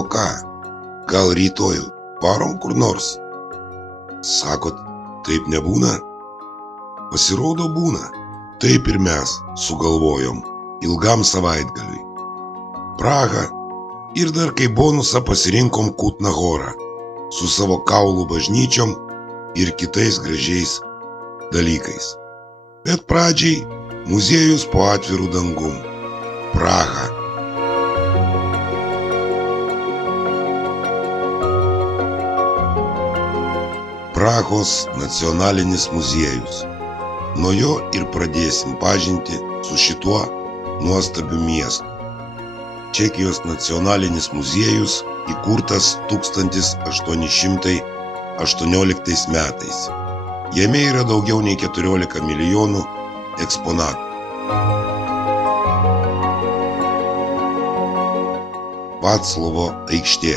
O ką, gal rytoj varom kur nors? Sakot, taip nebūna? Pasirodo būna. Taip ir mes sugalvojom ilgam savaitgaliui. Prahą ir dar kaip bonusą pasirinkom Kutną Horą su savo kaulų bažnyčiom ir kitais gražiais dalykais. Bet pradžiai muziejus po atvirų dangum. Praha. Prahos nacionalinis muziejus. Nuo jo ir pradėsim pažinti su šituo nuostabiu miestu. Čekijos nacionalinis muziejus įkurtas 1818 metais. Jame yra daugiau nei 14 milijonų eksponatų. Vaclovo aikštė.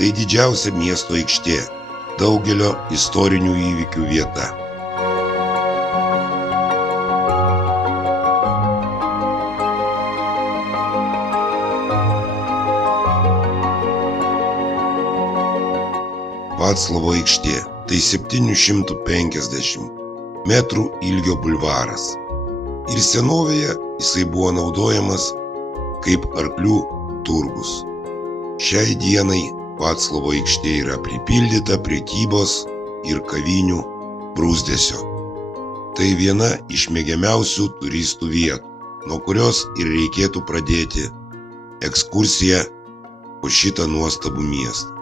Tai didžiausia miesto aikštė, daugelio istorinių įvykių vieta. Vaclovo aikštė – tai 750 metrų ilgio bulvaras. Ir senovėje jisai buvo naudojamas kaip arklių turgus. Šiai dienai Vaclovo aikštė yra pripildyta prekybos ir kavinių bruzdesio. Tai viena iš mėgiamiausių turistų vietų, nuo kurios ir reikėtų pradėti ekskursiją po šitą nuostabų miestą.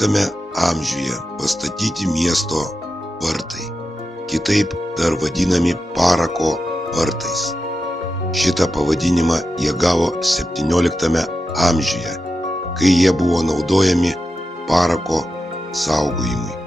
XV amžiuje pastatyti miesto vartai, kitaip dar vadinami Parako vartais. Šitą pavadinimą jie gavo XVII amžiuje, kai jie buvo naudojami parako saugojimui.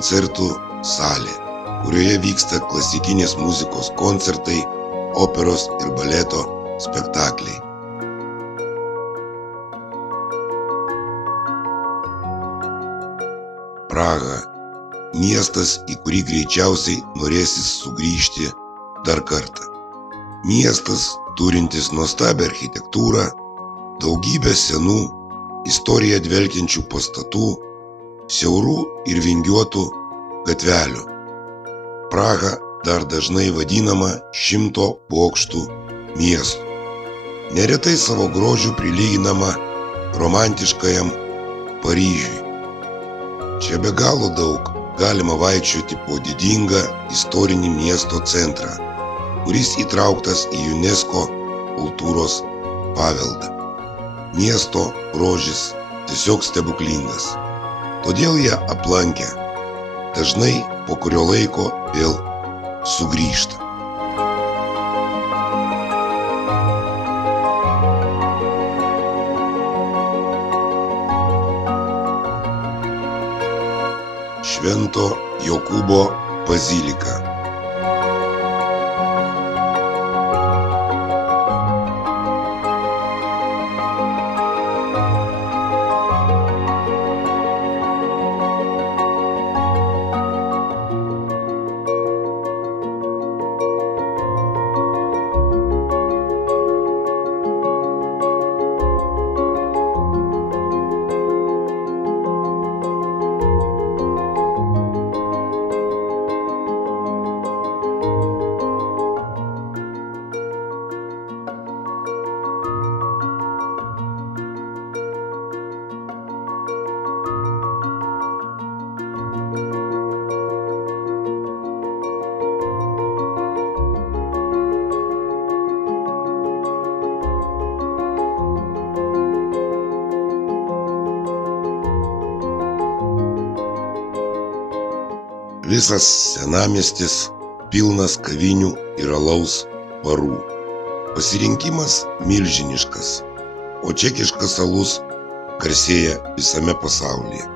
Koncertų salė, kurioje vyksta klasikinės muzikos koncertai, operos ir baleto spektakliai. Praha – miestas, į kurį greičiausiai norėsis sugrįžti dar kartą. Miestas, turintis nuostabią architektūrą, daugybę senų, istoriją dvelkiančių pastatų, siaurų ir vingiuotų gatvelių. Praha dar dažnai vadinama 100 bokštų miestu. Neretai savo grožiu prilyginama romantiškajam Paryžiui. Čia be galo daug galima vaikščioti po didingą istorinį miesto centrą, kuris įtrauktas į UNESCO kultūros paveldą. Miesto grožis tiesiog stebuklingas. Todėl jie aplankę dažnai po kurio laiko vėl sugrįžta. Švento Jokūbo bazilika. Visas senamiestis pilnas kavinių ir alaus barų. Pasirinkimas milžiniškas, o čekiškas alus garsėja visame pasaulyje.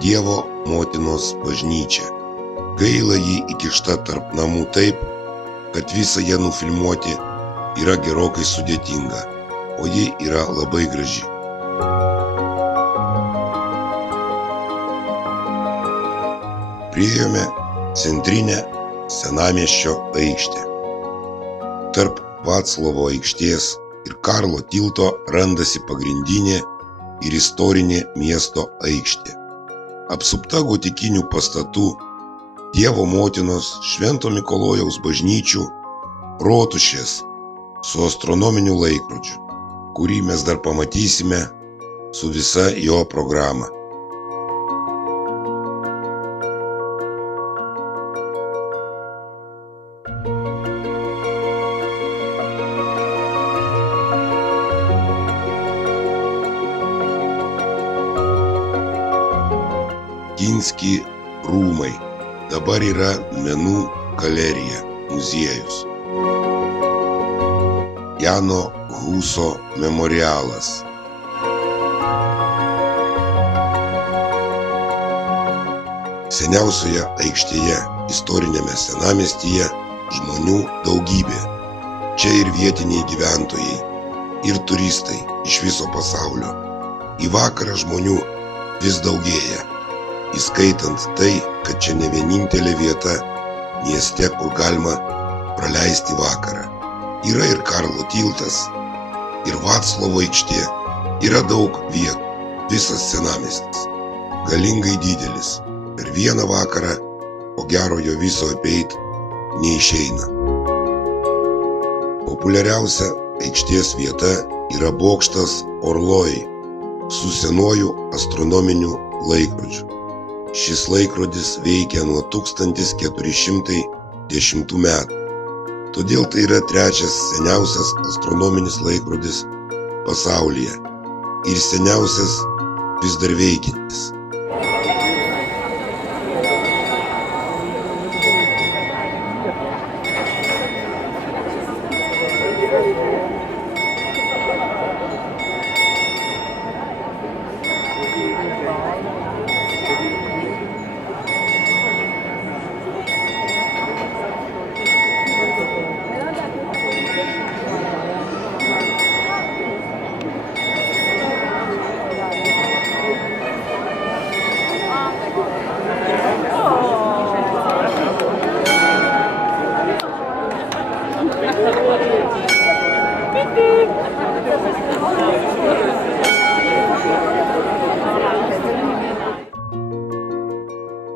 Dievo motinos bažnyčia. Gaila ji įkišta tarp namų taip, kad visą ją nufilmuoti yra gerokai sudėtinga, o ji yra labai graži. Priėjome centrinę senamiesčio aikštę. Tarp Vaclovo aikštės ir Karlo tilto randasi pagrindinė ir istorinė miesto aikštė. Apsupta gotikinių pastatų, Dievo motinos, Švento Mikalojaus bažnyčių, rotušės su astronominiu laikrodžiu, kurį mes dar pamatysime su visa jo programa. Kinski rūmai. Dabar yra menų galerija, muziejus. Jano Huso memorialas. Seniausioje aikštėje, istorinėme senamiestyje, žmonių daugybė. Čia ir vietiniai gyventojai, ir turistai iš viso pasaulio. Į vakarą žmonių vis daugėja. Įskaitant tai, kad čia ne vienintelė vieta mieste, kur galima praleisti vakarą. Yra ir Karlo tiltas, ir Vaclovo aikštė, yra daug vietų, visas senamiestis. Galingai didelis, per vieną vakarą, ko gero jo viso apeit neišeina. Populiariausia aikštės vieta yra bokštas Orloj su senuoju astronominiu laikrodžiu. Šis laikrodis veikia nuo 1410 metų. Todėl tai yra trečias seniausias astronominis laikrodis pasaulyje ir seniausias vis dar veikiantis.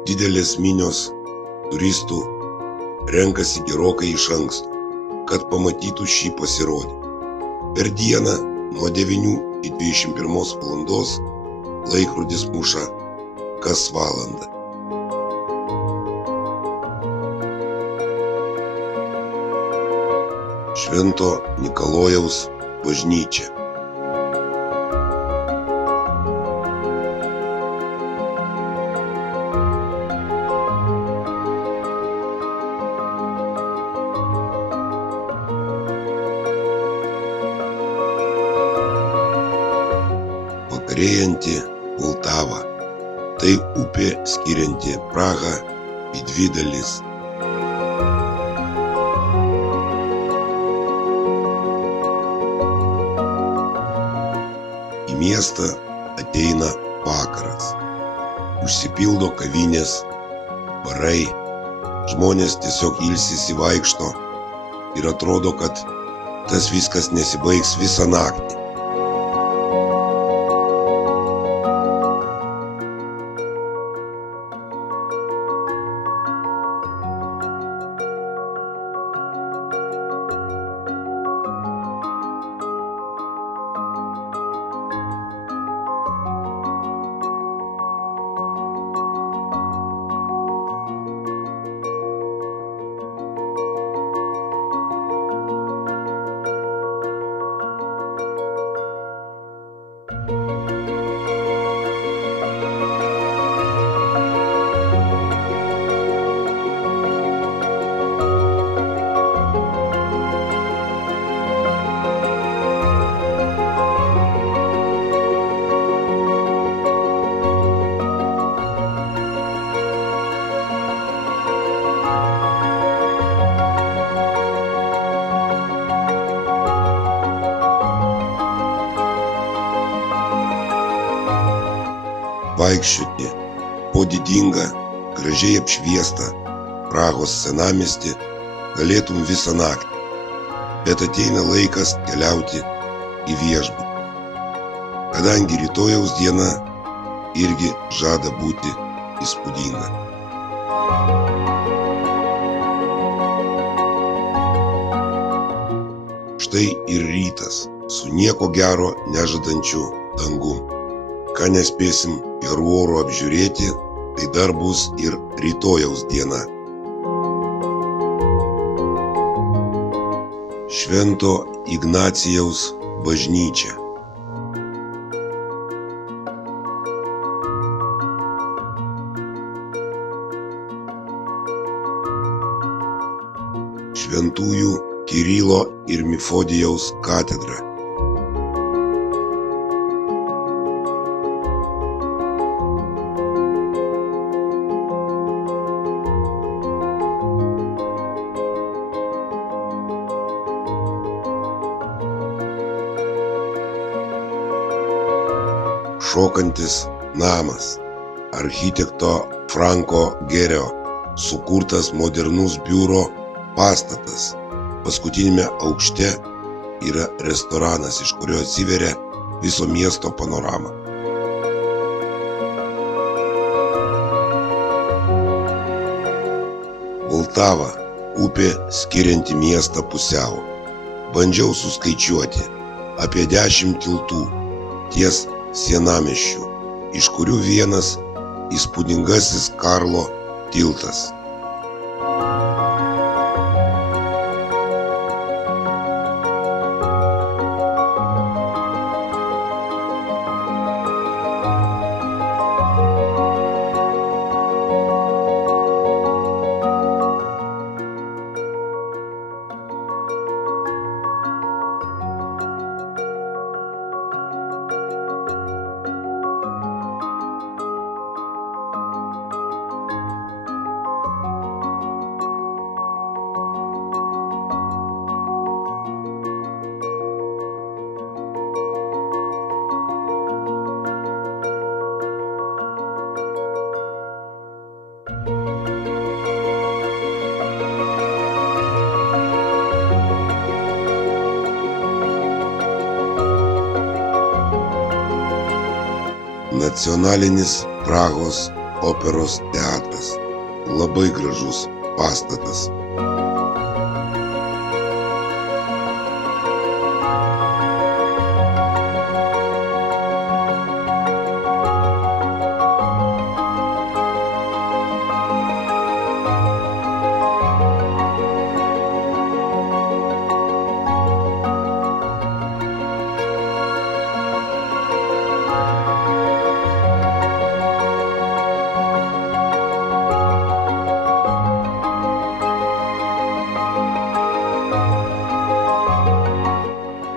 Didelės minios turistų renkasi gerokai iš anksto, kad pamatytų šį pasirodymą. Per dieną nuo 9 iki 21 valandos laikrodis muša kas valandą. Švento Mikalojaus bažnyčia. Vakarėjanti Poltava. Tai upė skirianti Prahą į dvi dalis. Į miestą ateina vakaras. Užsipildo kavinės, barai, žmonės tiesiog ilsisi, vaikšto ir atrodo, kad tas viskas nesibaigs visą naktį. vaikščioti po didingą, gražiai apšviestą Prahos senamiestį galėtum visą naktį, bet ateina laikas keliauti į viešbutį, kadangi rytojaus diena irgi žada būti įspūdinga. Štai ir rytas su nieko gero nežadančiu dangum. Ką nespėsim gerų orų apžiūrėti, tai dar bus ir rytojaus diena. Švento Ignacijaus bažnyčia. Šventųjų Kirilo ir Mefodijaus katedra. Šokantis namas. Architekto Franko Gerio sukurtas modernus biuro pastatas. Paskutinėme aukšte yra restoranas, iš kurio atsiveria viso miesto panorama. Voltava – upė skirianti miestą pusiau. Bandžiau suskaičiuoti apie 10 tiltų ties senamiesčiu, iš kurių vienas įspūdingasis Karlo tiltas. Nacionalinis Prahos operos teatras. Labai gražus pastatas.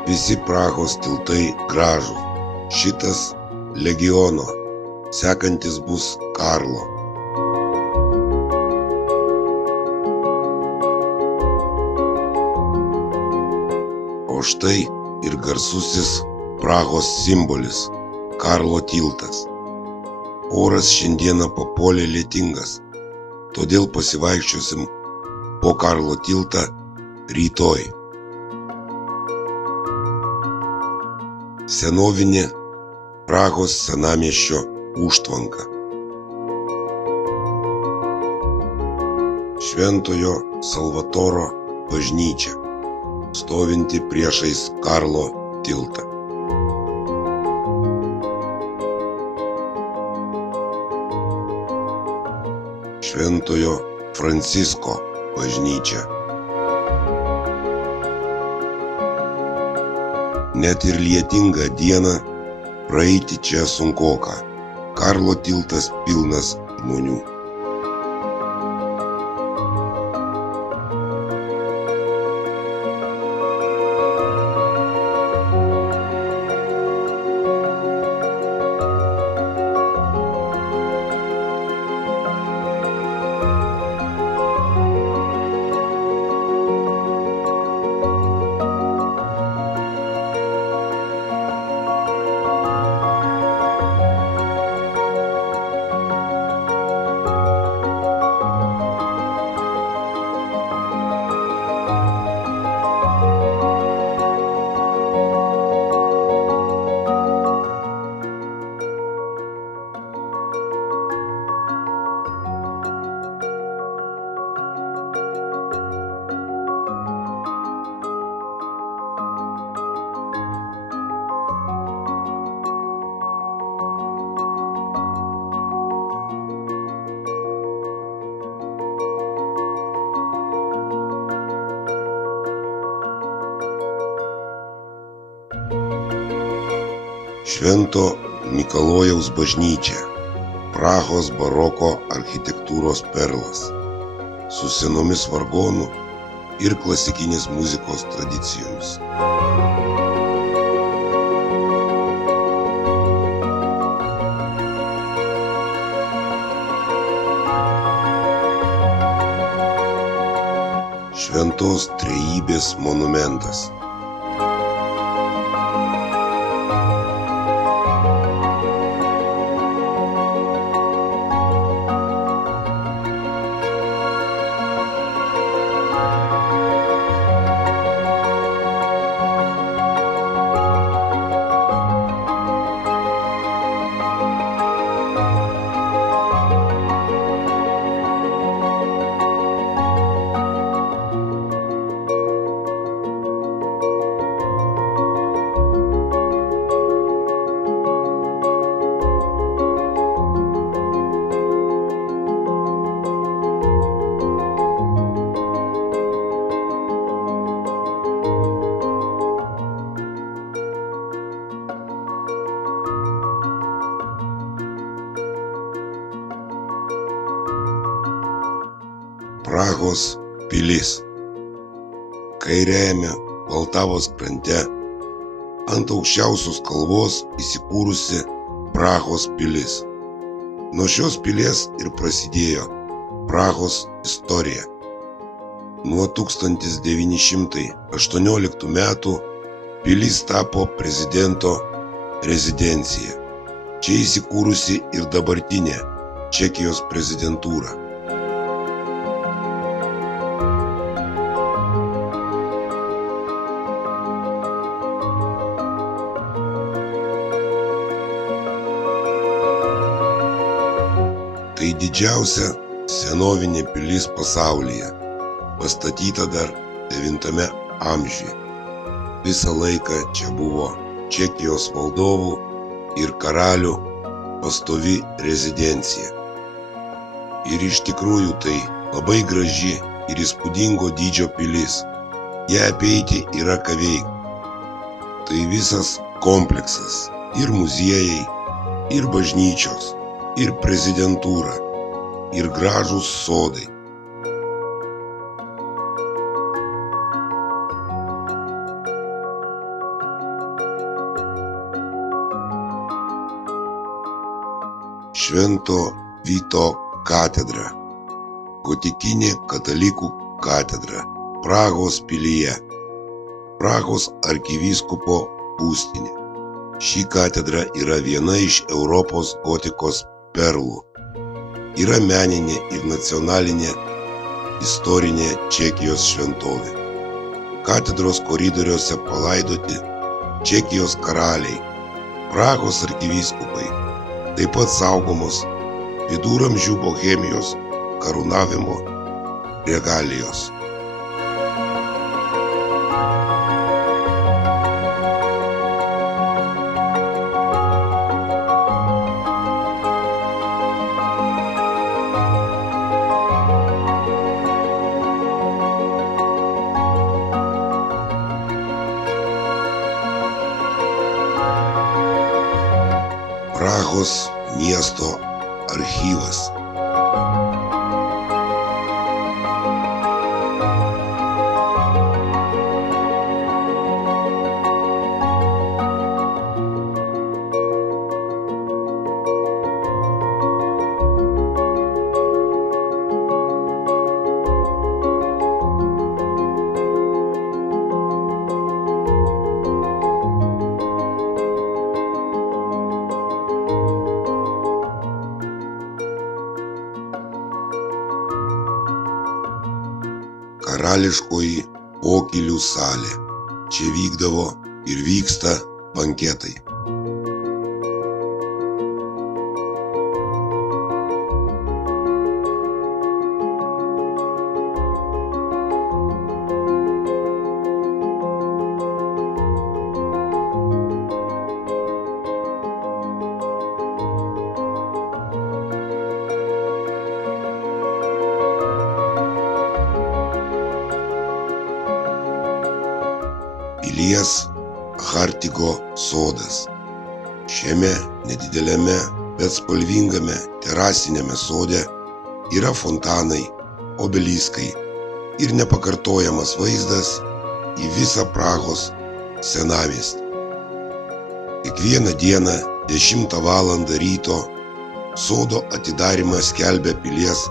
Visi Prahos tiltai gražūs. Šitas Legiono, sekantis bus Karlo. O štai ir garsusis Prahos simbolis Karlo tiltas. Oras šiandieną papuolė lietingas, todėl pasivaikščiosim po Karlo tiltą rytoj. Senovinė Prahos senamiesčio užtvanka. Šventojo Salvatoro bažnyčia, stovinti priešais Karlo tiltą. Šventojo Francisko bažnyčia. Net ir lietingą dieną praeiti čia sunkoka. Karlo tiltas pilnas žmonių. Švento Mikalojaus bažnyčia – Prahos baroko architektūros perlas, su senomis vargonų ir klasikinės muzikos tradicijomis. Šventos Trejybės monumentas. Prahos pilis. Kairiajame Poltavos krante ant aukščiausios kalvos įsikūrusi Prahos pilis. Nuo šios pilies ir prasidėjo Prahos istorija. Nuo 1918 metų pilis tapo prezidento rezidencija. Čia įsikūrusi ir dabartinė Čekijos prezidentūra. Tai didžiausia senovinė pilis pasaulyje, pastatyta dar 9 amžiuje. Visą laiką čia buvo Čekijos valdovų ir karalių pastovi rezidencija. Ir iš tikrųjų tai labai graži ir įspūdingo dydžio pilis. Ją apeiti yra ką veikti. Tai visas kompleksas – ir muziejai, ir bažnyčios, ir prezidentūra, ir gražūs sodai. Švento Vyto katedra – gotikinė katalikų katedra Prahos pilyje, Prahos arkivyskupo būstinė. Ši katedra yra viena iš Europos gotikos perlų. Yra meninė ir nacionalinė istorinė Čekijos šventovė. Katedros koridoriuose palaidoti Čekijos karaliai, Prahos arkivyskupai, taip pat saugomos viduramžių Bohemijos karūnavimo regalijos. Prahos miesto archyvas. Karališkoji pokylių salė. Čia vykdavo ir vyksta banketai. Pilies Hartigo sodas. Šiame nedideliame, bet spalvingame terasiniame sode yra fontanai, obeliskai ir nepakartojamas vaizdas į visą Prahos senamiestį. Kiekvieną dieną 10 valandą ryto sodo atidarymą skelbia pilies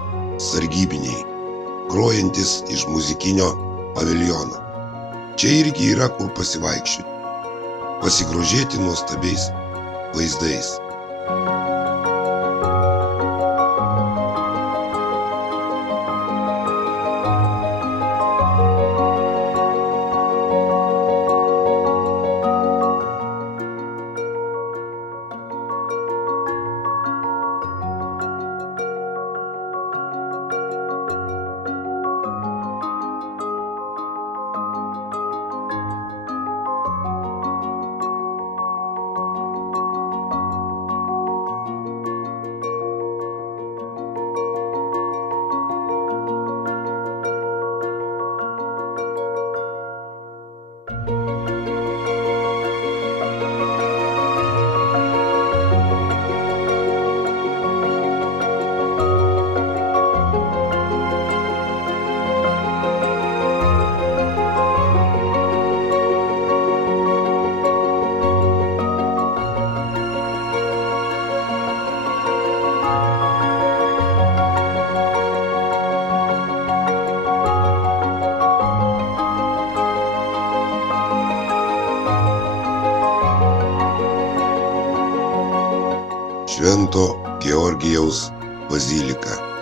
sargybiniai, grojantis iš muzikinio paviljono. Čia irgi yra kur pasivaikščioti, pasigrožėti nuostabiais vaizdais. Švento Georgijaus bazilika.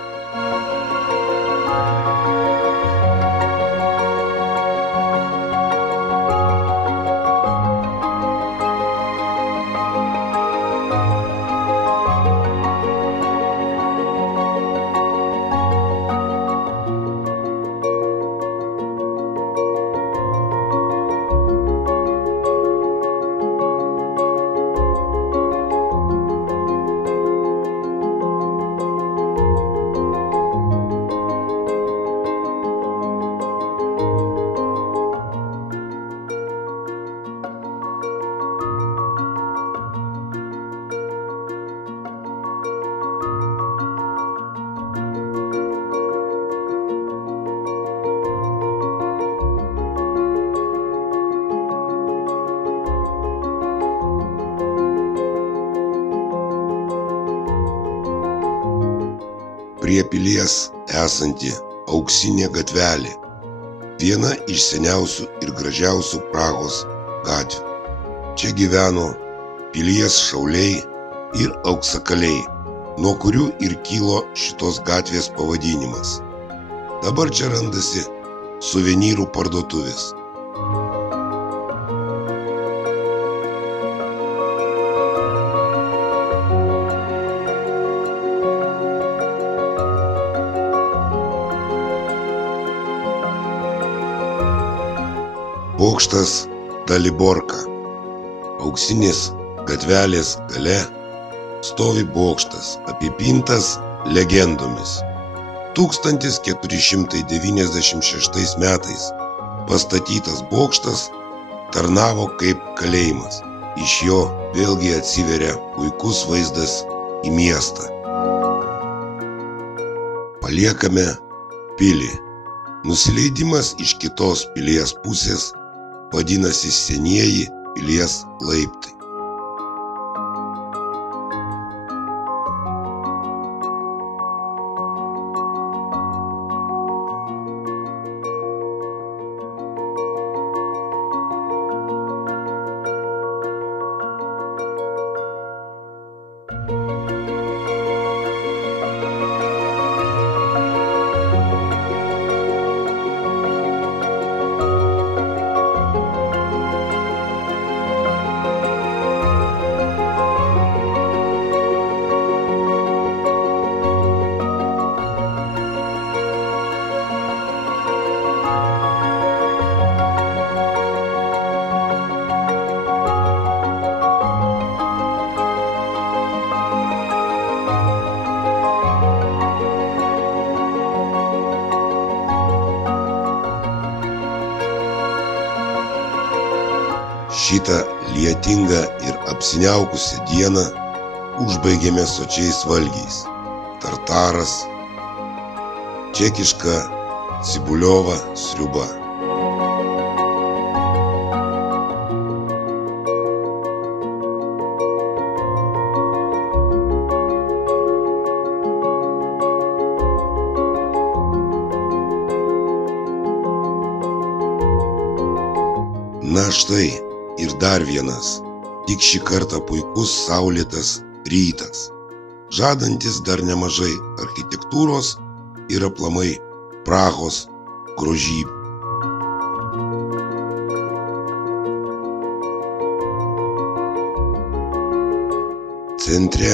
Prie pilies esanti auksinė gatvelė, viena iš seniausių ir gražiausių Prahos gatvių. Čia gyveno pilies šauliai ir auksakaliai, nuo kurių ir kilo šitos gatvės pavadinimas. Dabar čia randasi suvenyrų parduotuvės. Bokštas Daliborka. Auksinės gatvelės gale stovi bokštas, apipintas legendomis. 1496 metais pastatytas bokštas tarnavo kaip kalėjimas. Iš jo vėlgi atsiveria puikus vaizdas į miestą. Paliekame pilį. Nusileidimas iš kitos pilies pusės vadinasi senieji pilies laiptai. Šitą lietingą ir apsiniaukusią dieną užbaigėme sočiais valgiais: tartaras, čekiška cibuliova sriuba. Na štai ir dar vienas, tik šį kartą puikus saulėtas rytas, žadantis dar nemažai architektūros ir aplamai Prahos grožybių. Centre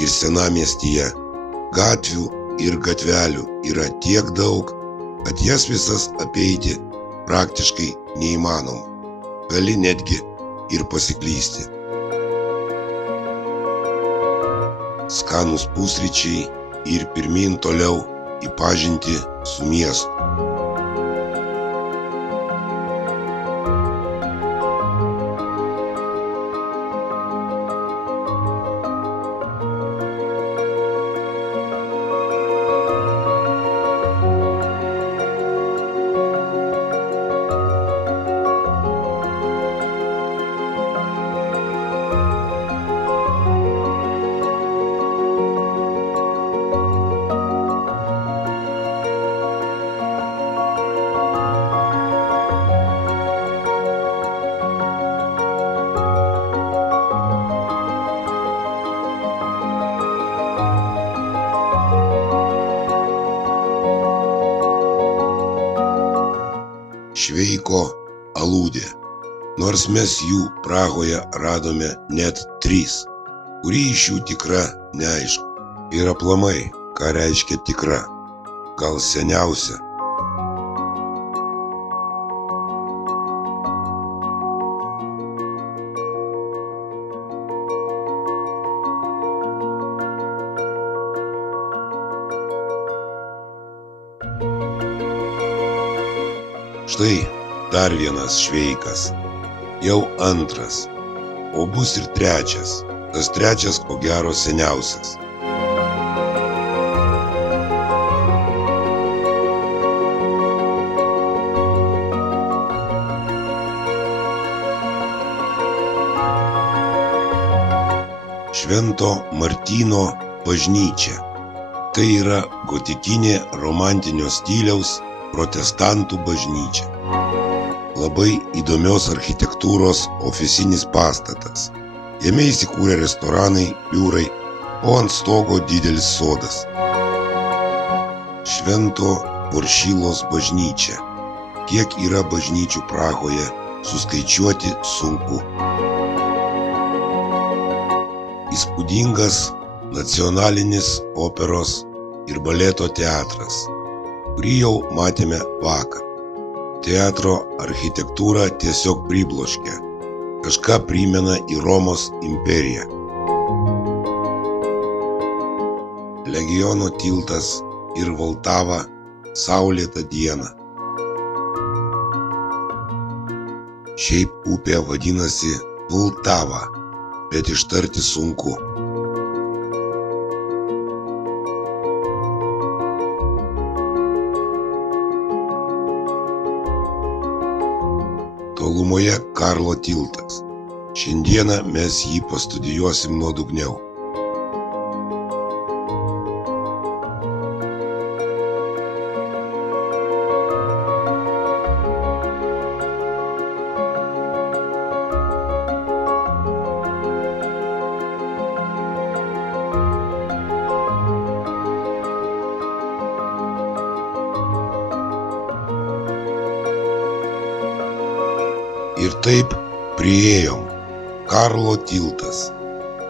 ir senamiestyje gatvių ir gatvelių yra tiek daug, kad jas visas apeiti praktiškai neįmanoma. Gali netgi ir pasiklysti. Skanūs pusryčiai ir pirmyn toliau į pažintį su miestu. Šveiko aludė, nors mes jų Prahoje radome net 3, kuri iš jų tikra neaišku. Ir aplamai, ką reiškia tikra, gal seniausia. Štai dar vienas šveikas, jau antras, o bus ir trečias, tas trečias ko gero seniausias. Švento Martyno bažnyčia. Tai yra gotikinė romantinio stiliaus protestantų bažnyčia. Labai įdomios architektūros ofisinis pastatas. Jame įsikūrė restoranai, biurai, o ant stogo didelis sodas. Švento Voršylos bažnyčia. Kiek yra bažnyčių Prahoje, suskaičiuoti sunku. Įspūdingas nacionalinis operos ir baleto teatras, kurį jau matėme vakar. Teatro architektūra tiesiog pribloškia. Kažką primena į Romos imperiją. Legiono tiltas ir Vltava saulėtą dieną. Šiaip upė vadinasi Vltava, bet ištarti sunku. Tolumoje Karlo tiltas. Šiandieną mes jį pastudijuosim nuodugniau. Ir taip priėjom. Karlo tiltas.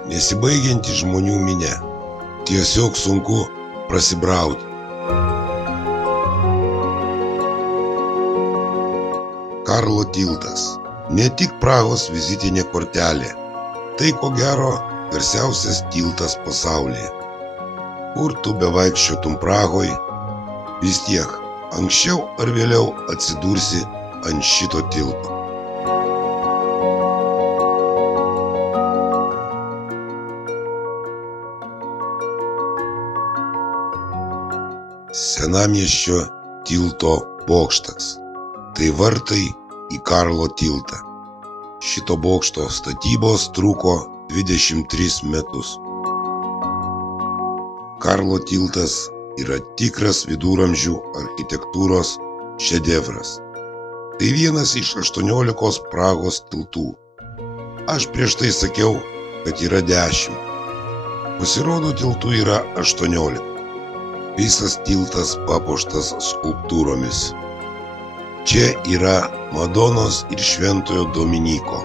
Nesibaigianti žmonių minia. Tiesiog sunku prasibrauti. Karlo tiltas. Ne tik Prahos vizitinė kortelė. Tai ko gero garsiausias tiltas pasaulyje. Kur tu bevaikščiotum Prahoj, vis tiek anksčiau ar vėliau atsidursi ant šito tilto. senamiesčio tilto bokštas. Tai vartai į Karlo tiltą. Šito bokšto statybos truko 23 metus. Karlo tiltas yra tikras viduramžių architektūros šedevras. Tai vienas iš 18 Prahos tiltų. Aš prieš tai sakiau, kad yra 10. Pasirodo, tiltų yra 18. Visas tiltas papuoštas skulptūromis. Čia yra Madonos ir Šventojo Dominyko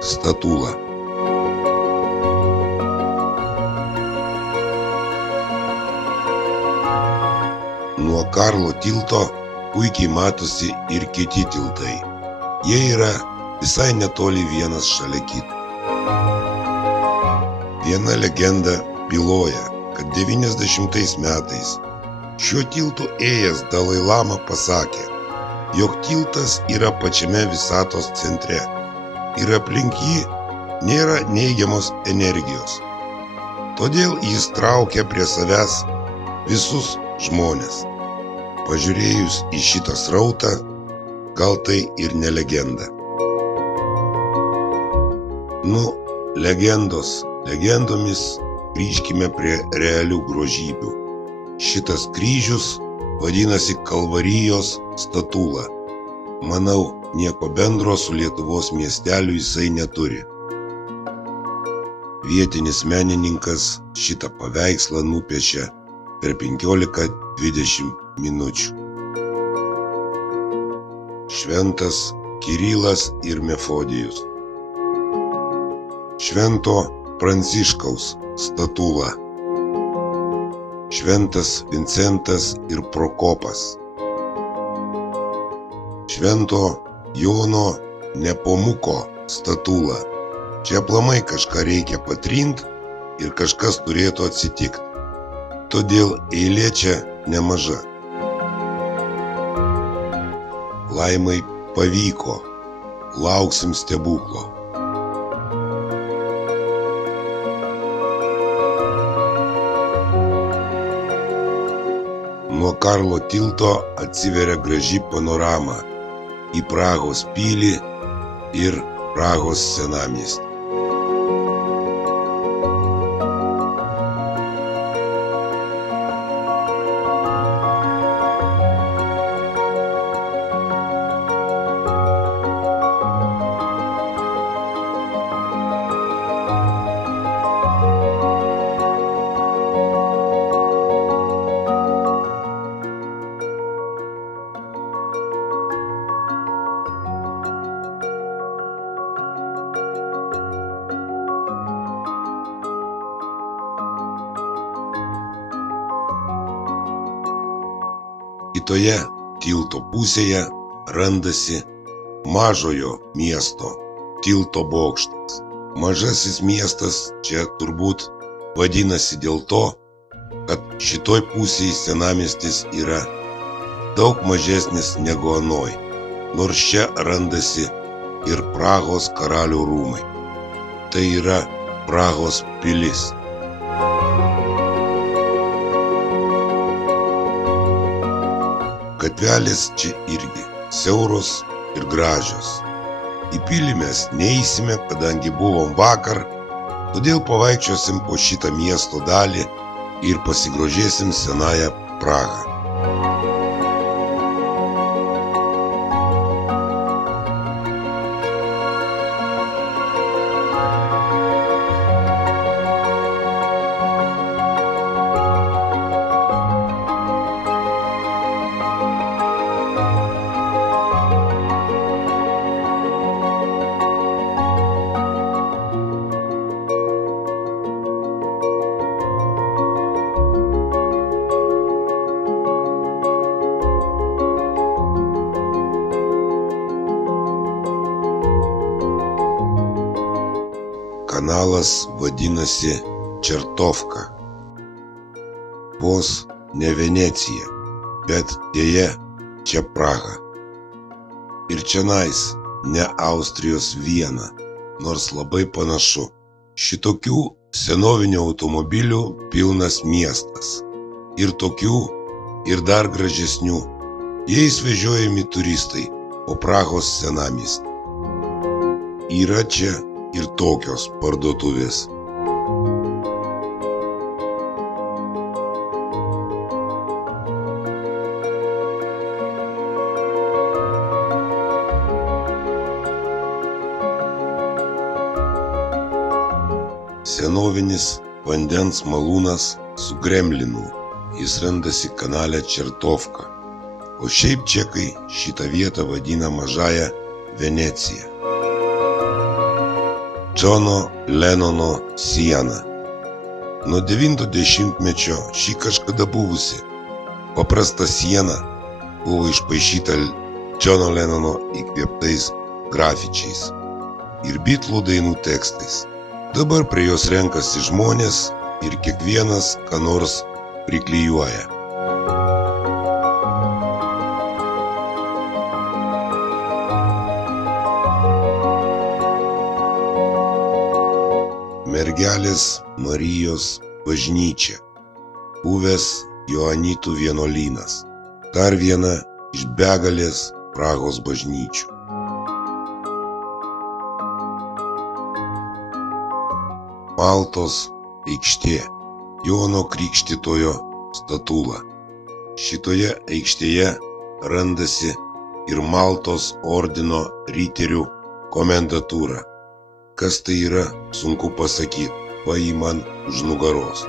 statula. Nuo Karlo tilto puikiai matosi ir kiti tiltai. Jie yra visai netoli vienas šalia kito. Viena legenda byloja, kad 90 metais šiuo tiltu ėjęs Dalai Lama pasakė, jog tiltas yra pačiame visatos centre ir aplink jį nėra neigiamos energijos. Todėl jis traukia prie savęs visus žmones. Pažiūrėjus į šitą srautą, gal tai ir ne legenda. Legendos legendomis, grįžkime prie realių grožybių. Šitas kryžius vadinasi Kalvarijos statula. Manau, nieko bendro su Lietuvos miesteliu jisai neturi. Vietinis menininkas šitą paveikslą nupiešė per 15-20 minučių. Šventas Kirilas ir Mefodijus. Švento Pranciškaus statula. Šventas Vincentas ir Prokopas. Švento Jono Nepomuko statula. Čia aplamai kažką reikia patrint ir kažkas turėtų atsitikti. Todėl eilė čia nemaža. Laimai pavyko. Lauksim stebuklo. Nuo Karlo tilto atsiveria graži panorama į Prahos pilį ir Prahos senamiestį. Kitoje tilto pusėje randasi mažojo miesto tilto bokštas. Mažasis miestas čia turbūt vadinasi dėl to, kad šitoj pusėje senamiestis yra daug mažesnis negu anoj, nors čia randasi ir Prahos karalių rūmai. Tai yra Prahos pilis. Gatvelės čia irgi siauros ir gražios. Į pilį mes neįsime, kadangi buvom vakar, todėl pavaikščiosim po šitą miesto dalį ir pasigrožėsim senąją Prahą. Kanalas vadinasi Čertovka. Vos ne Venecija, bet dėja čia Praha. Ir čionais ne Austrijos Viena, nors labai panašu. Šitokių senovinių automobilių pilnas miestas. Ir tokių ir dar gražesnių. Jais vežiojami turistai po Prahos senamiestį. Yra čia ir tokios parduotuvės. Senovinis vandens malūnas su gremlinu. Jis randasi kanale Čertovka. O šiaip čekai šitą vietą vadina Mažąja Venecija. Džono Lenono siena. Nuo 90-mečio ši kažkada buvusi paprasta siena buvo išpaišyta Džono Lenono įkvėptais grafičiais ir Bitlų dainų tekstais. Dabar prie jos renkasi žmonės ir kiekvienas ką nors priklijuoja. Mergelės Marijos bažnyčia, buvęs Joanitų vienuolynas, dar viena iš begalės Prahos bažnyčių. Maltos aikštė, Jono Krikštytojo statula. Šitoje aikštėje randasi ir Maltos ordino riterių komendatūra. Kas tai yra, sunku pasakyti, paimant už nugaros.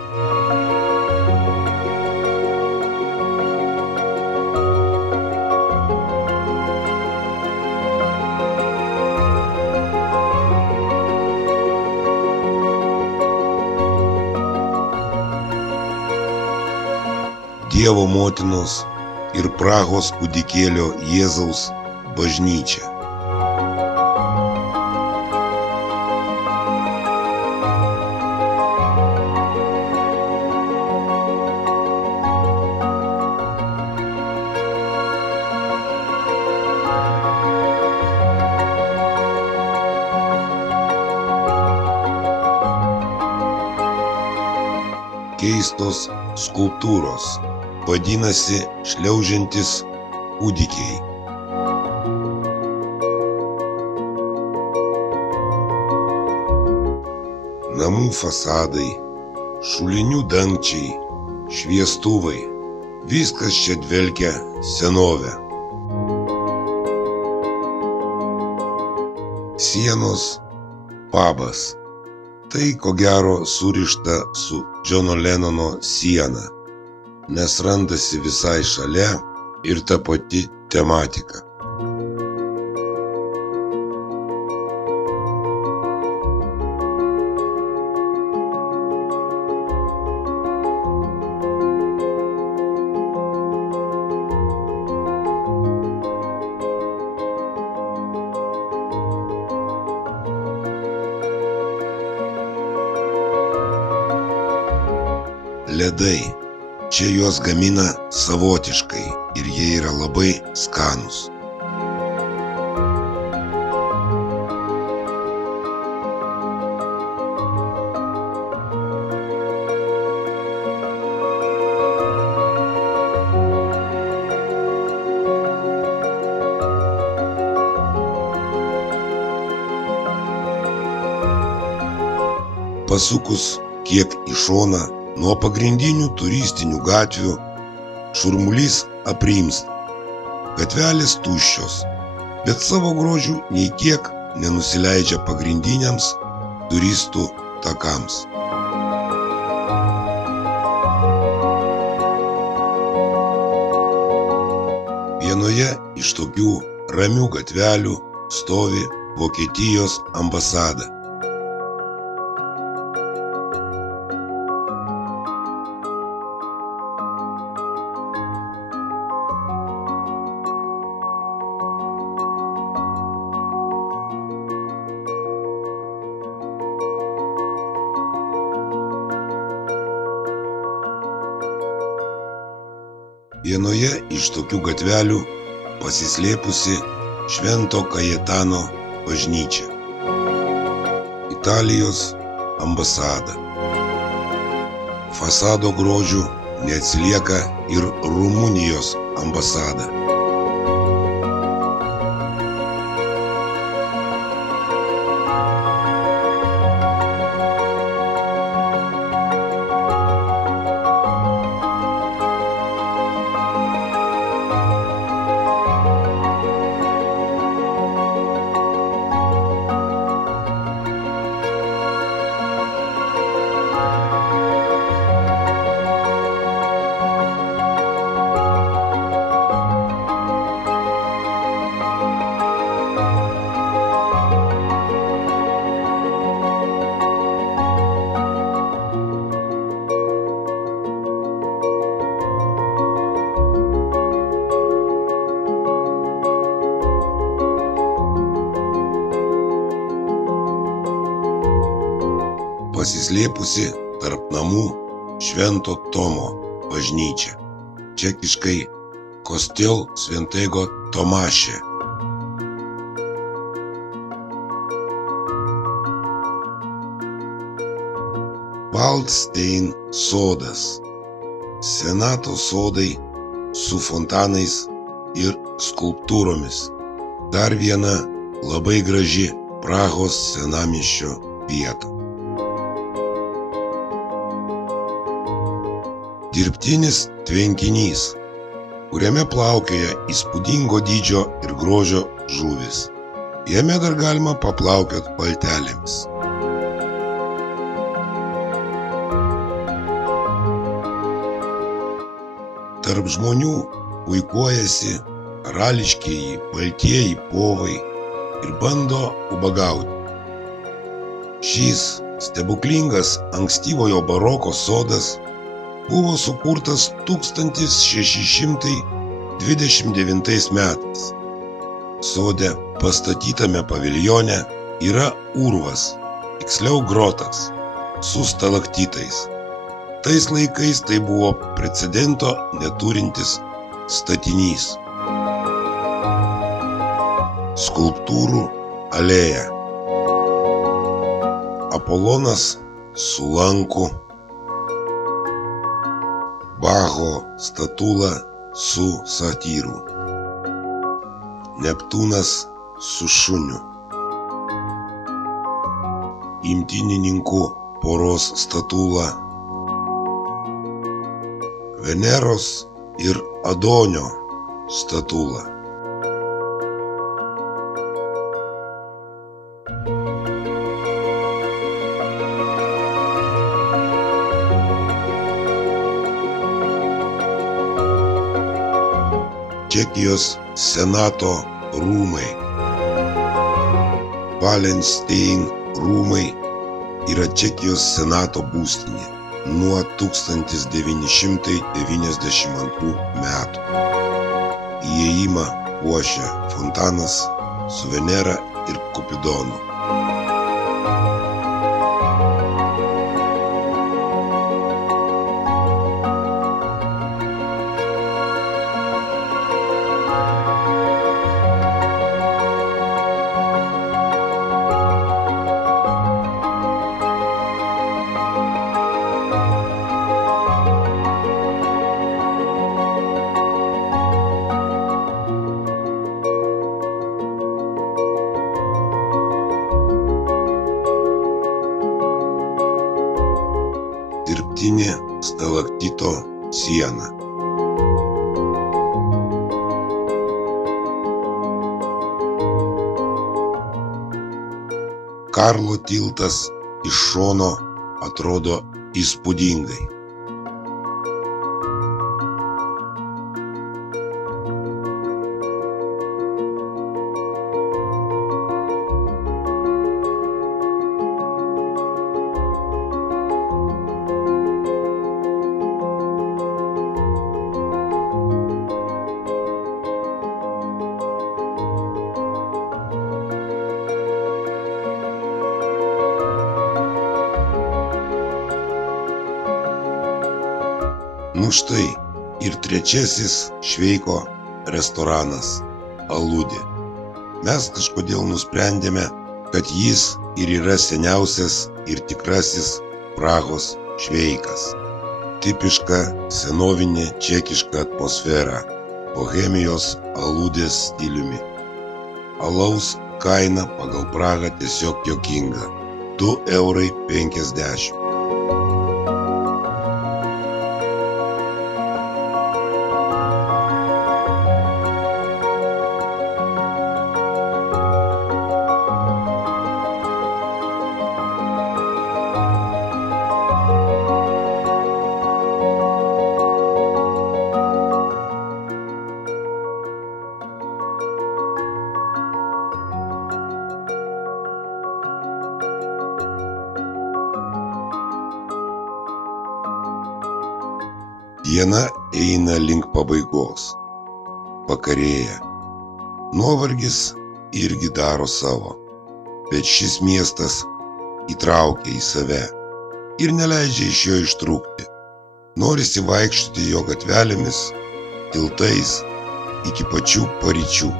Dievo motinos ir Prahos kūdikėlio Jėzaus bažnyčia. Keistos skulptūros, vadinasi šliaužiantys kūdikiai. Namų fasadai, šulinių dangčiai, šviestuvai, viskas čia dvelkia senove. Sienos pabas. Tai ko gero surišta su Džono Lenono siena, nes randasi visai šalia ir ta pati tematika. Ledai. Čia juos gamina savotiškai ir jie yra labai skanūs. Pasukus kiek į šoną nuo pagrindinių turistinių gatvių šurmulys aprimsta. Gatvelės tuščios, bet savo grožiu nei kiek nenusileidžia pagrindiniams turistų takams. Vienoje iš tokių ramių gatvelių stovi Vokietijos ambasada. Vienoje iš tokių gatvelių pasislėpusi Švento Kajetano bažnyčia. Italijos ambasada. Fasado grožiu neatsilieka ir Rumunijos ambasada. Pasislėpusi tarp namų Švento Tomo bažnyčia, čekiškai Kostel Świętego Tomasze. Waldstein sodas, Senato sodai su fontanais ir skulptūromis. Dar viena labai graži Prahos senamiesčio vieta. Dirbtinis tvenkinys, kuriame plaukioja įspūdingo dydžio ir grožio žuvys. Jame dar galima paplaukioti valtelėmis. Tarp žmonių puikuojasi karališkieji baltieji povai ir bando ubagauti. Šis stebuklingas ankstyvojo baroko sodas buvo sukurtas 1629 metais. Sode pastatytame paviljone yra urvas, tiksliau grotas, su stalaktitais. Tais laikais tai buvo precedento neturintis statinys. Skulptūrų alėja. Apolonas su lanku, Bacho statula su satyru, Neptūnas su šuniu, imtynininkų poros statula, Veneros ir Adonio statula. Čekijos senato rūmai. Wallenstein rūmai yra Čekijos senato būstinė nuo 1992 metų. Įėjimą puošia fontanas su Venera ir Kupidonu. Dirbtinė stalaktito siena. Karlo tiltas iš šono atrodo įspūdingai. Štai ir trečiasis Šveiko restoranas Aludė. Mes kažkodėl nusprendėme, kad jis ir yra seniausias ir tikrasis Prahos Šveikas. tipišką senovinę čekišką atmosferą, bohemijos aludės stiliumi. Alaus kaina pagal Prahą tiesiog juokinga – 2,50 €. Diena eina link pabaigos. Vakarėja. Nuovargis irgi daro savo, bet šis miestas įtraukia į save ir neleidžia iš jo ištrūkti. Norisi vaikščioti jo gatvelėmis, tiltais iki pačių paryčių.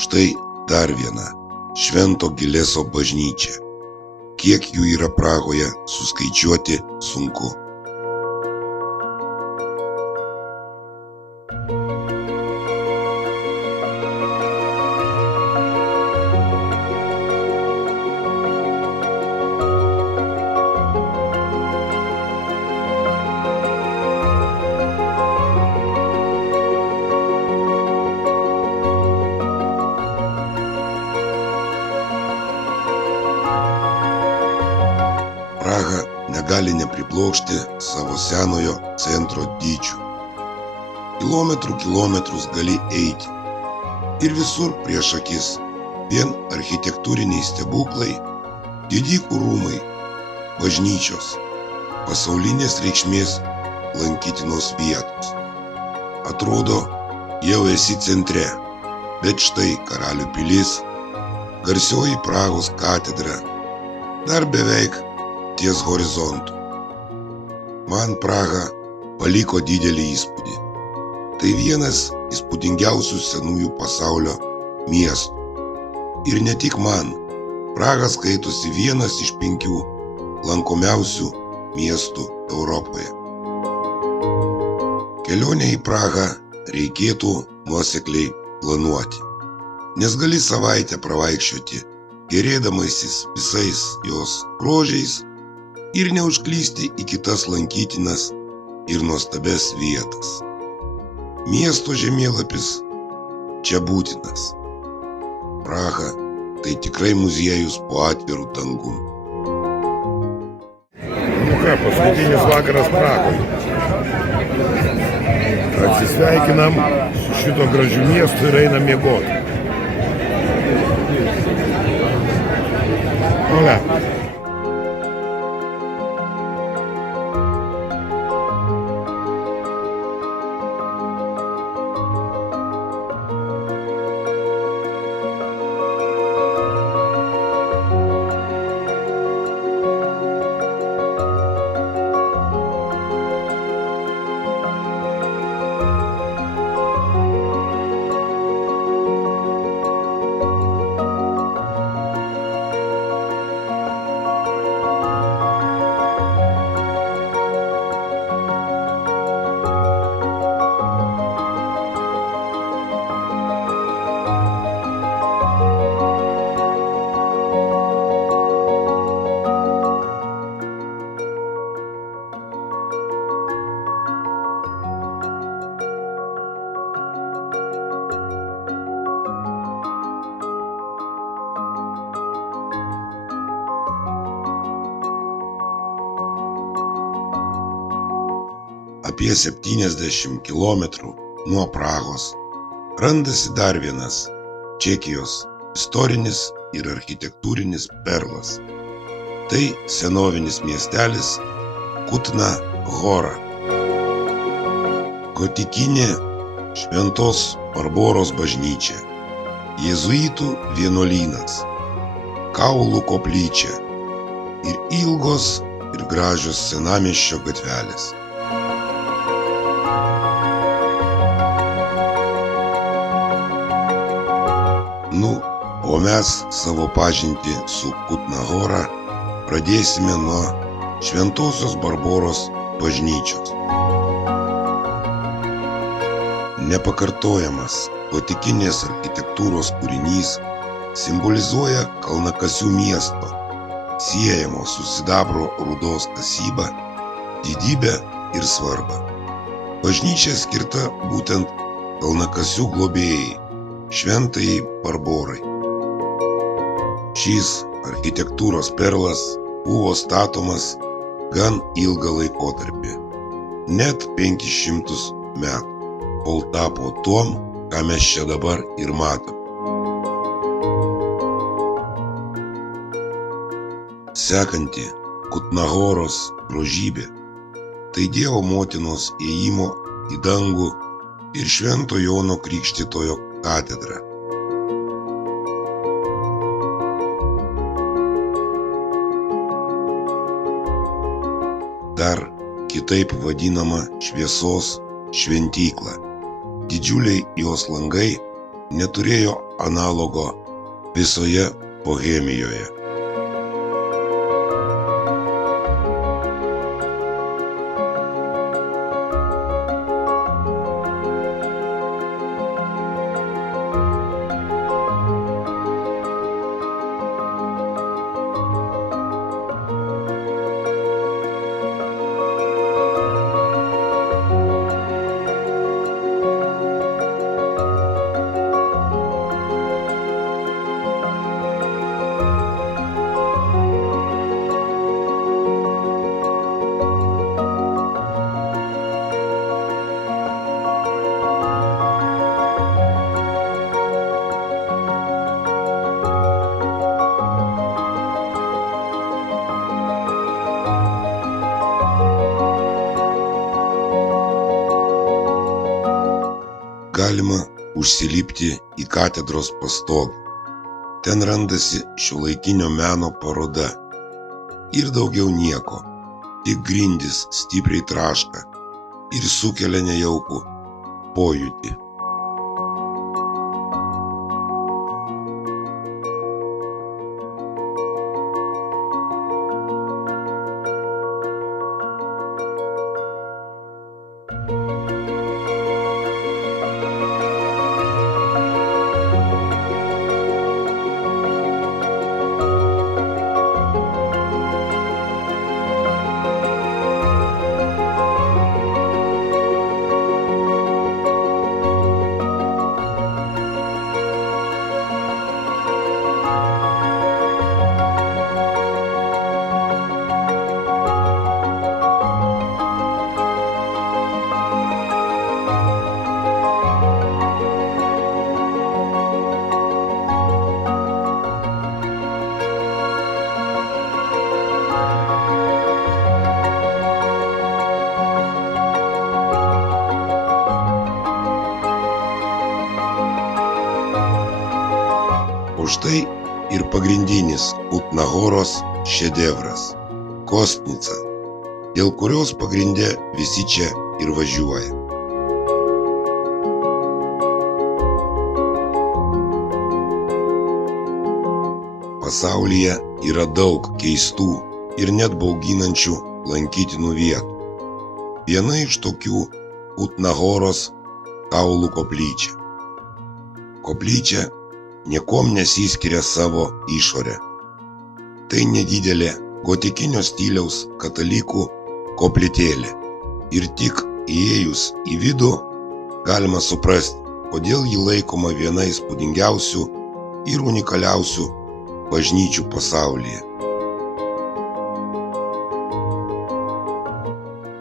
Štai dar viena Švento Gileso bažnyčia. Kiek jų yra Prahoje, suskaičiuoti sunku. Praha negali nepriblokšti savo senojo centro dydžių. Kilometrus gali eiti. Ir visur prieš akis vien architektūriniai stebuklai, didikų rūmai, bažnyčios, pasaulinės reikšmės lankytinos vietos. Atrodo, jau esi centre, bet štai Karalių pilis, garsioji Prahos katedra, dar beveik ties horizontu. Man Praha paliko didelį įspūdį. Tai vienas įspūdingiausių senųjų pasaulio miestų. Ir ne tik man, Praha skaitosi vienas iš 5 lankomiausių miestų Europoje. Kelionę į Prahą reikėtų nuosekliai planuoti, nes gali savaitę pravaikščioti, gerėdamasis visais jos grožiais ir neužklysti į kitas lankytinas ir nuostabias vietas. Miesto žemėlapis čia būtinas. Praha tai tikrai muziejus po atviru dangum. Paskutinis vakaras Prahoje. Atsisveikinam su šito gražiu miestu ir einam miegoti. Ole. Apie 70 kilometrų nuo Prahos randasi dar vienas Čekijos istorinis ir architektūrinis perlas. Tai senovinis miestelis Kutna Hora. Gotikinė Šventos Barboros bažnyčia, jėzuitų vienuolynas, kaulų koplyčia ir ilgos ir gražios senamiesčio gatvelės. O mes savo pažintį su Kutna Hora pradėsime nuo Šventosios Barboros bažnyčios. Nepakartojamas gotikinės architektūros kūrinys simbolizuoja kalnakasių miesto, siejamo su sidabro rūdos kasyba, didybę ir svarbą. Bažnyčia skirta būtent kalnakasių globėjai, Šventajai Barborai. Šis architektūros perlas buvo statomas gan ilgą laikotarpį, net 500 metų, kol tapo tuom, ką mes čia dabar ir matom. Sekanti Kutna Horos grožybė tai Dievo motinos įėjimo į dangų ir Švento Jono Krikštytojo katedra. Dar kitaip vadinama šviesos šventykla. Didžiuliai jos langai neturėjo analogo visoje Bohemijoje. Galima užsilipti į katedros pastogę. Ten randasi šiuolaikinio meno paroda ir daugiau nieko, tik grindys stipriai traška ir sukelia nejaukų pojūtį. O štai ir pagrindinis Kutno Horos šedevras – Kostnica, dėl kurios pagrinde visi čia ir važiuoja. Pasaulyje yra daug keistų ir net bauginančių lankytinų vietų. Viena iš tokių Kutno Horos kaulų koplyčia. Koplyčia niekom nesiskiria savo išorę. Tai nedidelė gotikinio stiliaus katalikų koplytėlė. Ir tik įėjus į vidų galima suprasti, kodėl ji laikoma viena įspūdingiausių ir unikaliausių bažnyčių pasaulyje.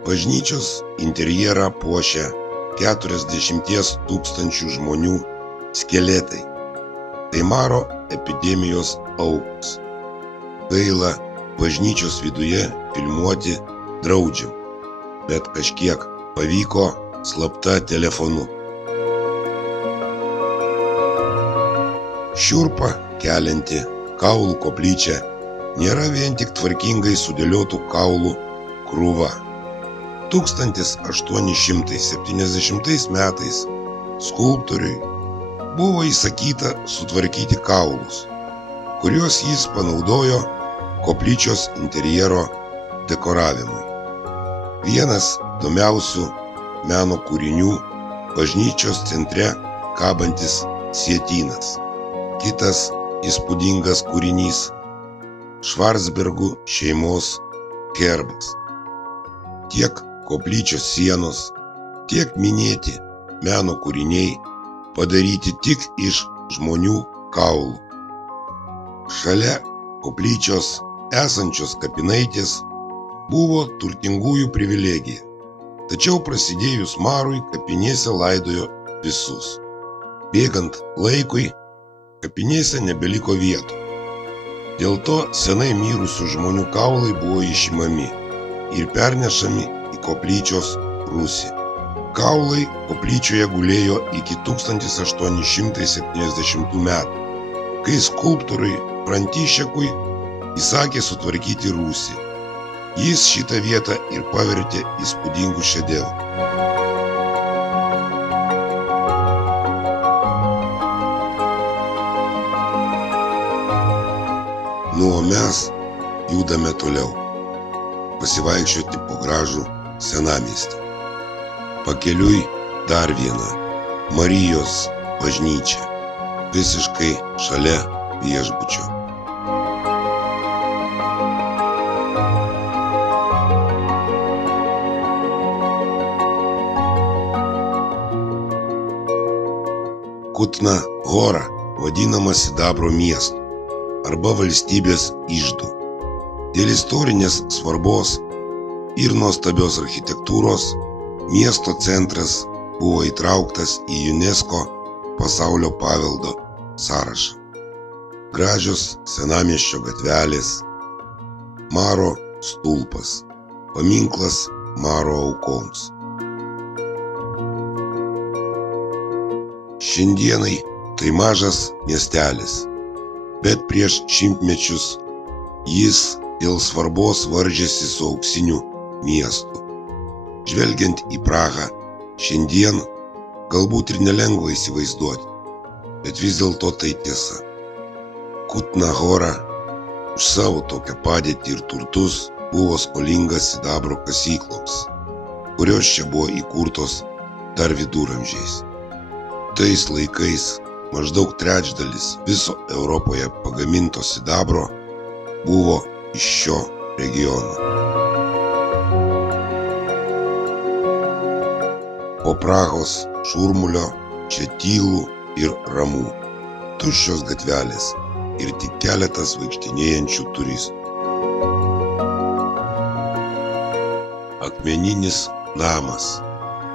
Bažnyčios interjerą puošia 40 000 žmonių skeletai. Tai maro epidemijos aukos. Gaila, bažnyčios viduje filmuoti draudžiam, bet kažkiek pavyko slapta telefonu. Šiurpą kelianti kaulų koplyčia nėra vien tik tvarkingai sudėliotų kaulų krūva. 1870 metais skulptoriui buvo įsakyta sutvarkyti kaulus, kuriuos jis panaudojo koplyčios interjero dekoravimui. Vienas įdomiausių meno kūrinių bažnyčios centre kabantis sietynas. Kitas įspūdingas kūrinys – Švarcbergų šeimos herbas. Tiek koplyčios sienos, tiek minėti meno kūriniai padaryti tik iš žmonių kaulų. Šalia koplyčios esančios kapinaitės buvo turtingųjų privilegija, tačiau prasidėjus marui kapinėse laidojo visus. Bėgant laikui, kapinėse nebeliko vietų. Dėl to senai mirusių žmonių kaulai buvo išimami ir pernešami į koplyčios rūsį. Kaulai koplyčioje gulėjo iki 1870 metų, kai skulptoriui Františekui įsakė sutvarkyti rūsį. Jis šitą vietą ir pavertė įspūdingų šedevrų. Nu, o mes judame toliau, pasivaikščioti po gražų senamiestį. Pakeliui dar viena Marijos bažnyčia, visiškai šalia viešbučio. Kutno Hora vadinama sidabro miestu arba valstybės iždu. Dėl istorinės svarbos ir nuostabios architektūros miesto centras buvo įtrauktas į UNESCO pasaulio paveldo sąrašą. Gražios senamiesčio gatvelės, Maro stulpas, paminklas Maro aukoms. Šiandienai tai mažas miestelis, bet prieš šimtmečius jis dėl svarbos varžėsi su auksiniu miestu. Žvelgiant į Prahą, šiandien galbūt ir nelengva įsivaizduoti, bet vis dėlto tai tiesa. Kutna Hora už savo tokią padėtį ir turtus buvo skolingas sidabro kasykloms, kurios čia buvo įkurtos dar viduramžiais. Tais laikais maždaug trečdalis viso Europoje pagaminto sidabro buvo iš šio regiono. Po Prahos šurmulio čia tylu ir ramu, tuščios gatvelės ir tik keletas vaikštinėjančių turistų. Akmeninis namas.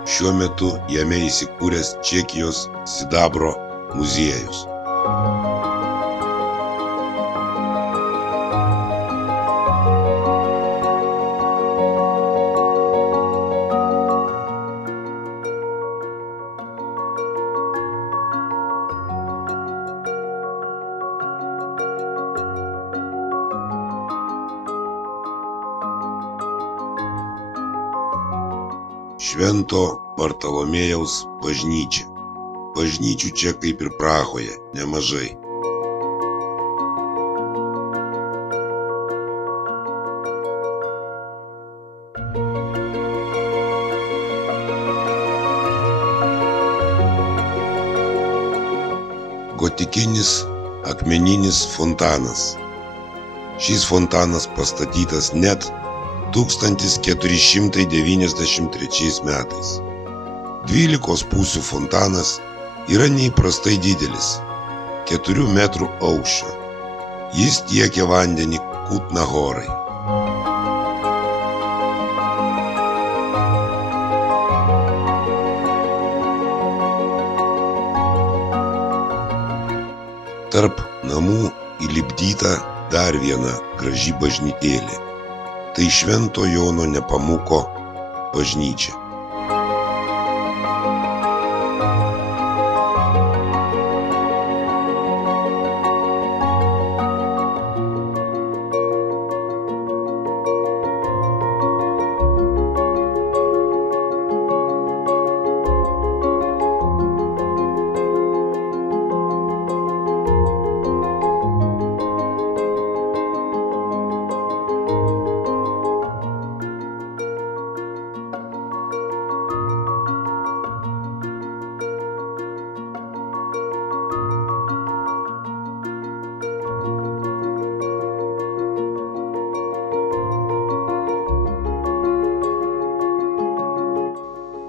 Šiuo metu jame įsikūręs Čekijos sidabro muziejus. Švento Bartolomėjaus bažnyčia. Bažnyčių čia kaip ir Prahoje nemažai. Gotikinis akmeninis fontanas. Šis fontanas pastatytas net 1493 metais. 12 pusių fontanas yra neįprastai didelis, 4 metrų aukščio. Jis tiekia vandenį Kutna Horai. Tarp namų įlipdyta dar viena graži bažnytėlė. Tai Švento Jono Nepomuko bažnyčia.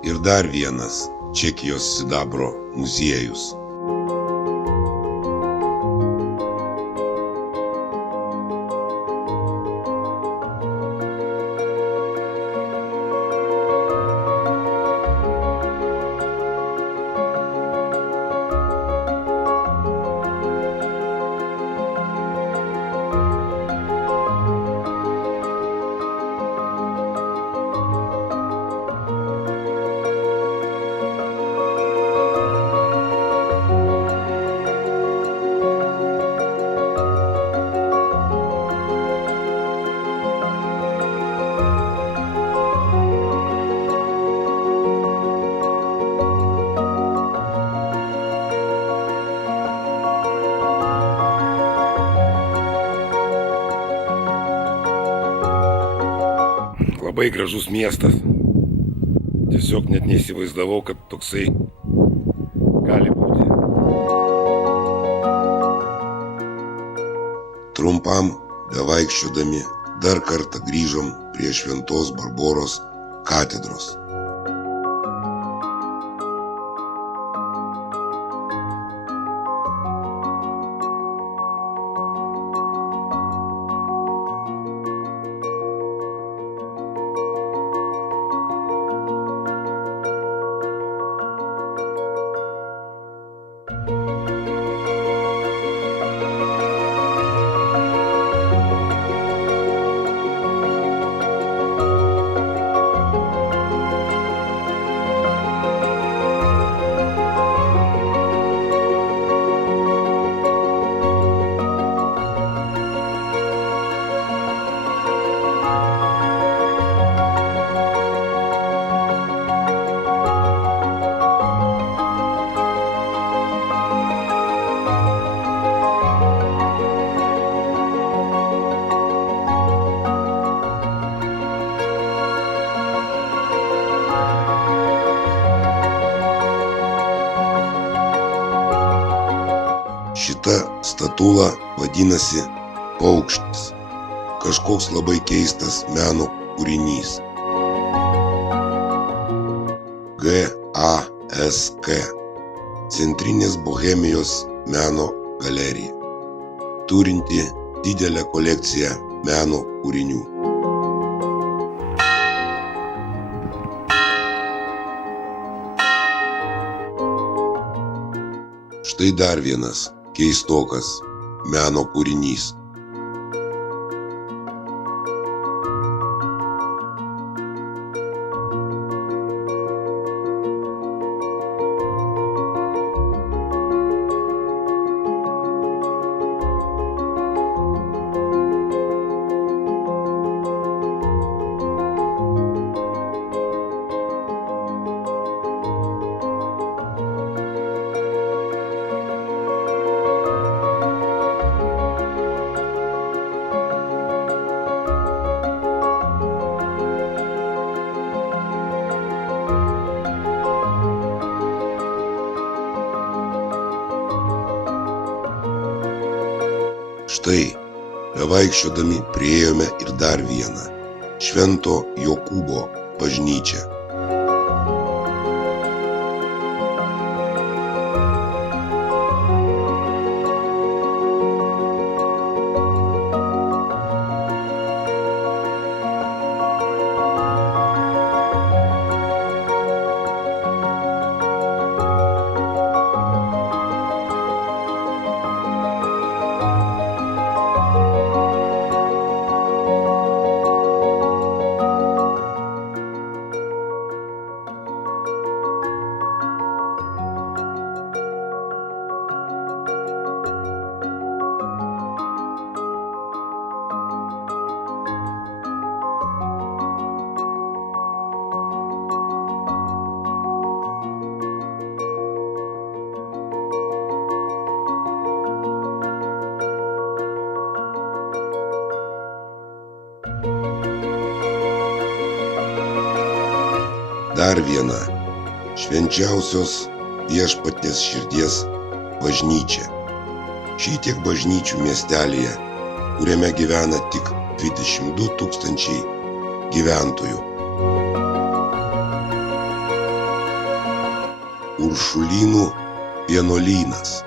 Ir dar vienas Čekijos sidabro muziejus. Labai gražus miestas. Tiesiog net neįsivaizdavau, kad toksai gali būti. Trumpam bevaikščiodami dar kartą grįžom prie Šventos Barboros katedros. Statula vadinasi Paukštis. Kažkoks labai keistas meno kūrinys. GASK – Centrinės Bohemijos meno galerija, turinti didelę kolekciją meno kūrinių. Štai dar vienas keistokas meno kūrinys. Štai, bevaikščiodami priėjome ir dar vieną Švento Jokūbo bažnyčią. Dar viena švenčiausios Viešpaties širdies bažnyčia. Šitiek bažnyčių miestelyje, kuriame gyvena tik 22 000 gyventojų. Uršulynų vienuolynas.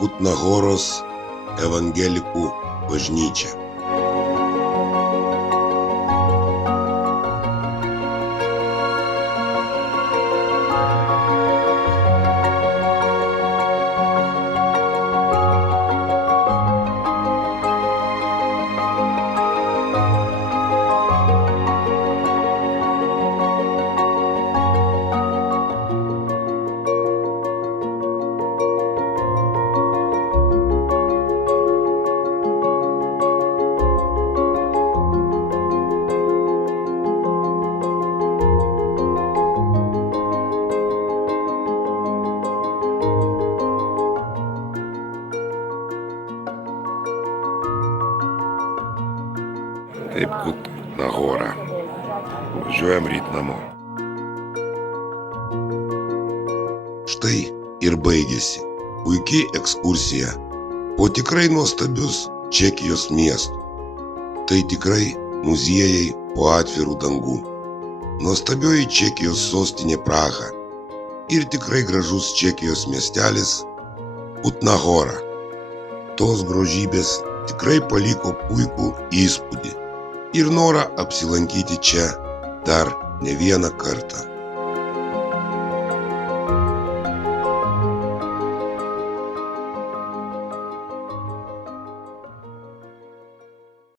Kutnahoros evangelikų bažnyčia. Taip, Kutnahora. Važiuojam ryt namo. Štai ir baigėsi puikiai ekskursija po tikrai nuostabius Čekijos miestų. Tai tikrai muziejai po atvirų dangų. Nuostabioji Čekijos sostinė Praha ir tikrai gražus Čekijos miestelis Kutnahora. Tos grožybės tikrai paliko puikų įspūdį ir norą apsilankyti čia dar ne vieną kartą.